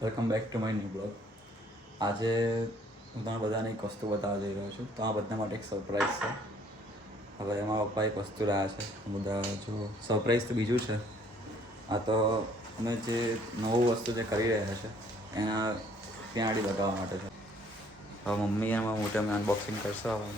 Welcome back to my new blog. આજે હું તમને બધાને એક વસ્તુ બતાવવા જઈ રહ્યો છું. તો આ બધા માટે એક સરપ્રાઈઝ છે. હવે એમાં પપ્પા એક વસ્તુ રહ્યા છે. બધા જો સરપ્રાઈઝ તો બીજું છે. આ તો અમે જે નવું વસ્તુ જે કરી રહ્યા છે એના ત્યાં આગળ બતાવવા માટે છે. હવે મમ્મી એમાં મોટે અમે અનબોક્સિંગ કરશો હવે.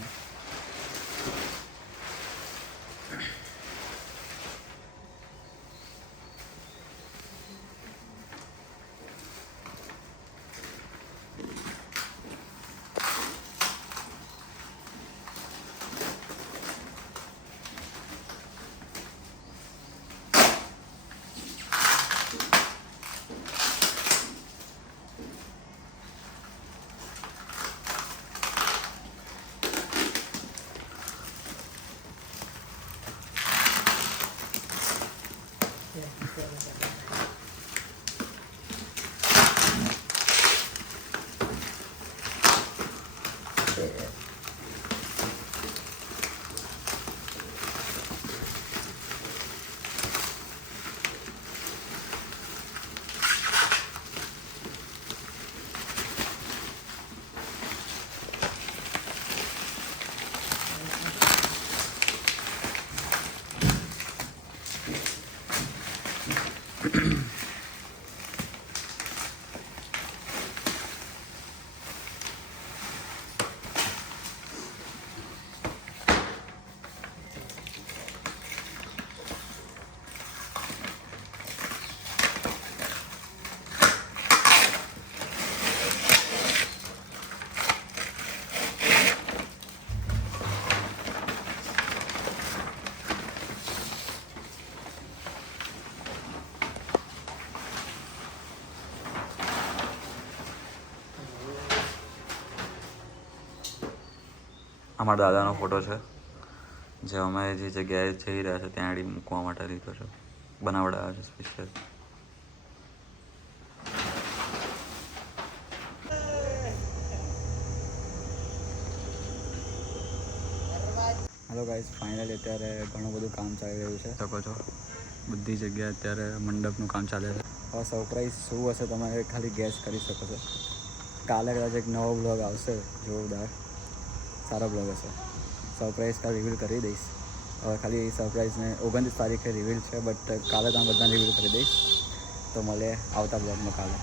અમારા દાદાનો ફોટો છે જે અમે જે જગ્યાએ જઈ રહ્યા છે ત્યાં આગળ મૂકવા માટે લીધો છે, બનાવડાવ્યો છે સ્પેશિયલ. હેલો ગાઈસ, ફાઇનલી અત્યારે ઘણું બધું કામ ચાલી રહ્યું છે. શકો છો બધી જગ્યાએ અત્યારે મંડપનું કામ ચાલે છે. હવે સરપ્રાઈઝ શું હશે તમે ખાલી ગેસ કરી શકો છો. કાલે કદાચ એક નવો બ્લોગ આવશે, જોરદાર સારો બ્લોગ હશે. સરપ્રાઈઝ કાલે રિવીલ કરી દઈશ. હવે ખાલી સરપ્રાઈઝને 29 તારીખે રિવીલ છે, બટ કાલે તમે બધાને રિવીલ કરી દઈશ. તો મળે આવતા બ્લોગમાં કાલે.